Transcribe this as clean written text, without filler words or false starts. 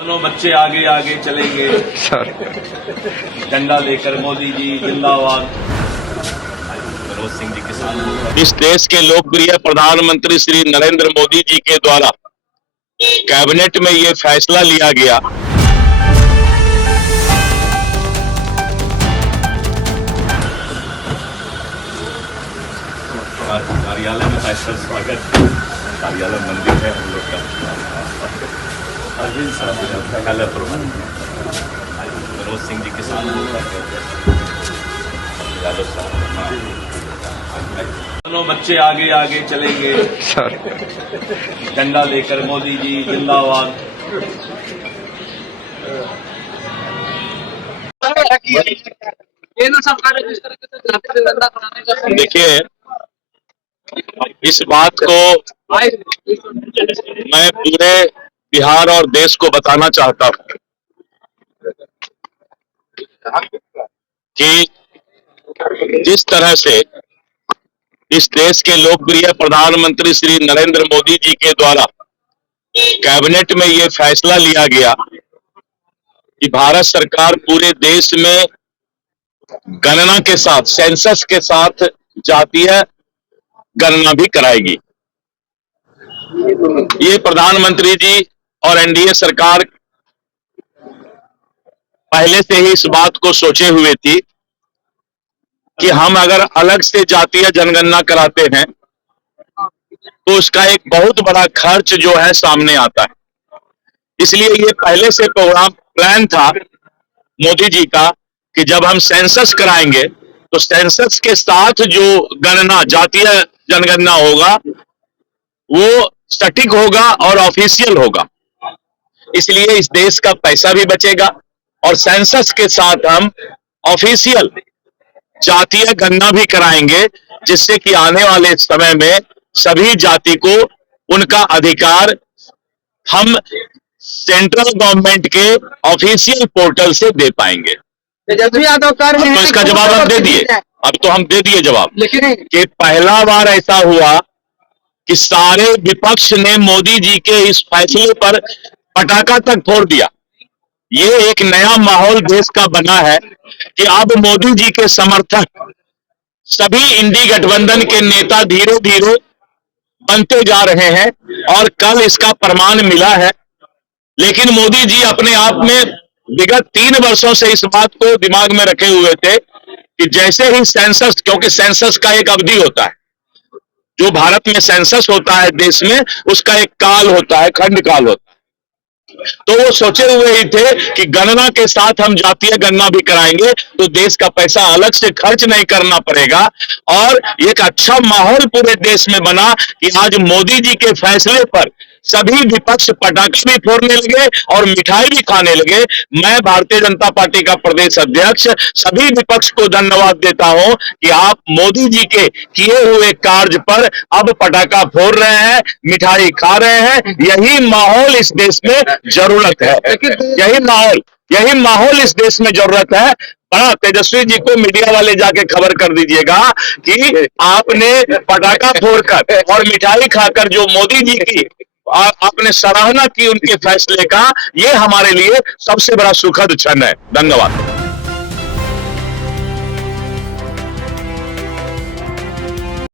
दोनों बच्चे आगे आगे चलेंगे झंडा लेकर। मोदी जी जिंदाबाद। मनोज सिंह जी किसान। इस देश के लोकप्रिय प्रधानमंत्री श्री नरेंद्र मोदी जी के द्वारा कैबिनेट में ये फैसला लिया गया कार्यालय में फैसल स्वागत। कार्यालय मंदिर है हम लोग का। अरविंद साहब कला प्रबंध। मनोज सिंह जी किसान। यादव साहब। दोनों बच्चे आगे आगे चलेंगे झंडा लेकर। मोदी जी जिंदाबाद। केंद्र सरकार जिस तरीके से जाति व्यवस्था बनाने का देखिए, इस बात को मैं पूरे बिहार और देश को बताना चाहता हूं कि जिस तरह से इस देश के लोकप्रिय प्रधानमंत्री श्री नरेंद्र मोदी जी के द्वारा कैबिनेट में ये फैसला लिया गया कि भारत सरकार पूरे देश में गणना के साथ, सेंसस के साथ जातीय गणना भी कराएगी। ये प्रधानमंत्री जी और एनडीए सरकार पहले से ही इस बात को सोचे हुए थी कि हम अगर अलग से जातीय जनगणना कराते हैं तो उसका एक बहुत बड़ा खर्च जो है सामने आता है। इसलिए ये पहले से प्रोग्राम प्लान था मोदी जी का कि जब हम सेंसस कराएंगे तो सेंसस के साथ जो गणना, जातीय जनगणना होगा वो सटीक होगा और ऑफिशियल होगा। इसलिए इस देश का पैसा भी बचेगा और सेंसस के साथ हम ऑफिशियल जातीय गणना भी कराएंगे, जिससे कि आने वाले समय में सभी जाति को उनका अधिकार हम सेंट्रल गवर्नमेंट के ऑफिशियल पोर्टल से दे पाएंगे। तेजस्वी यादव कर तो इसका जवाब हम दे दिए। अब तो हम दे दिए जवाब लेकिन कि पहला बार ऐसा हुआ कि सारे विपक्ष ने मोदी जी के इस फैसले पर पटाखा तक फोड़ दिया। ये एक नया माहौल देश का बना है कि अब मोदी जी के समर्थक सभी इंडी गठबंधन के नेता धीरे धीरे बनते जा रहे हैं और कल इसका प्रमाण मिला है। लेकिन मोदी जी अपने आप में विगत 3 वर्षों से इस बात को दिमाग में रखे हुए थे कि जैसे ही सेंसस, क्योंकि सेंसस का एक अवधि होता है, जो भारत में सेंसस होता है देश में, उसका एक काल होता है, खंड काल होता है। तो वो सोचे हुए ही थे कि गणना के साथ हम जातीय गणना भी कराएंगे तो देश का पैसा अलग से खर्च नहीं करना पड़ेगा। और एक अच्छा माहौल पूरे देश में बना कि आज मोदी जी के फैसले पर सभी विपक्ष पटाखे भी फोड़ने लगे और मिठाई भी खाने लगे। मैं भारतीय जनता पार्टी का प्रदेश अध्यक्ष सभी विपक्ष को धन्यवाद देता हूं कि आप मोदी जी के किए हुए कार्य पर अब पटाखा फोड़ रहे हैं, मिठाई खा रहे हैं। यही माहौल इस देश में जरूरत है। यही माहौल इस देश में जरूरत है। बड़ा तेजस्वी जी को मीडिया वाले जाके खबर कर दीजिएगा कि आपने पटाखा फोड़कर और मिठाई खाकर जो मोदी जी की आपने सराहना की उनके फैसले का, ये हमारे लिए सबसे बड़ा सुखद क्षण है। धन्यवाद।